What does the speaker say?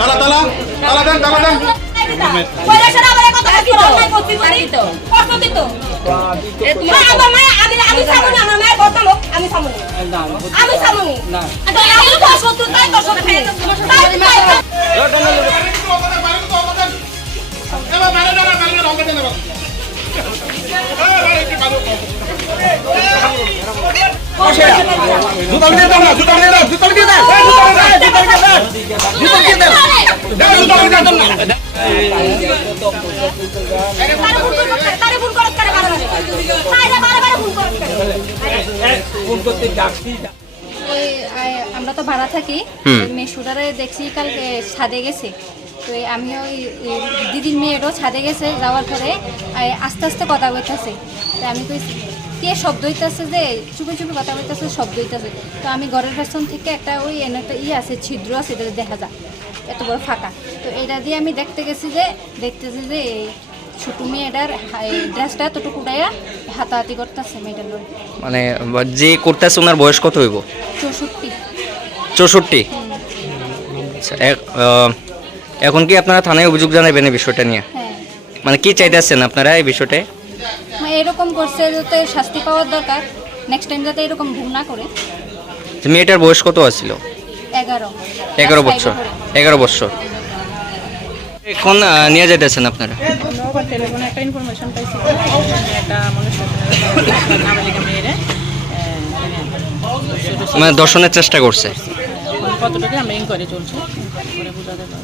তালা তালা তালা দেন তালা দেন কত দিত আমার আমি আমি আমি সামনে আমি সামনে না। আমি তো শত্রু তাই তো শত্রু তাই তাই জুতা দিয়ে দাও না জুতা দিয়ে দাও জুতা দিয়ে দাও। জুতা দিয়ে দাও। জুতা দিয়ে দাও জুতা দিয়ে দাও। তারে ভুল করতে তারে ভুল করতে তারে বারে বারে বারে বারে ভুল করতে আমরা তো ভাড়া থাকি মেশুটারে দেখছি কালকে ছাদে গেছে। তো আমি ওই দিদির মেয়েরও ছাদে গেছে যাওয়ার পরে আস্তে আস্তে কথা বলতেছে। তো আমি কইছি কে শব্দ হইতেছে যে? চুপি চুপি কথা বলতেছে শব্দ হইতেছে। তো আমি ঘরের পেছন থেকে একটা ওই একটা ই আছে ছিদ্র আছে এটা দেখা যায় এত বড় ফাঁকা। তো এটা দিয়ে আমি দেখতে গেছি যে দেখতেছি যে ছোটো মেয়েটার ড্রেসটা এতটুকু উড়াইয়া হাতাহাতি করতেছে মেয়েটার লোক মানে যে করতেছে ওনার বয়স কত হইব? চৌষট্টি। চৌষট্টি? আচ্ছা, এখন কি আপনারা থানায় অভিযোগ জানাবেন এই বিষয়টা নিয়ে? হ্যাঁ। মানে কি চাইতেছেন আপনারা এই বিষয়টায় এরকম করছে যাতে শাস্তি পাওয়ার দরকার। নেক্সট টাইম যাতে এরকম ভুল না করে। মেয়েটার বয়স কত আছিল? এগারো। এগারো বছর। এগারো বছর। এখন নিয়ে যাইতেছেন আপনারা? একটা ইনফরমেশন পাইছি। একটা মানে দর্শনের চেষ্টা করছে। কতটুকু আমরা ইনকোয়ারি চলছে করে বোঝা যাবে।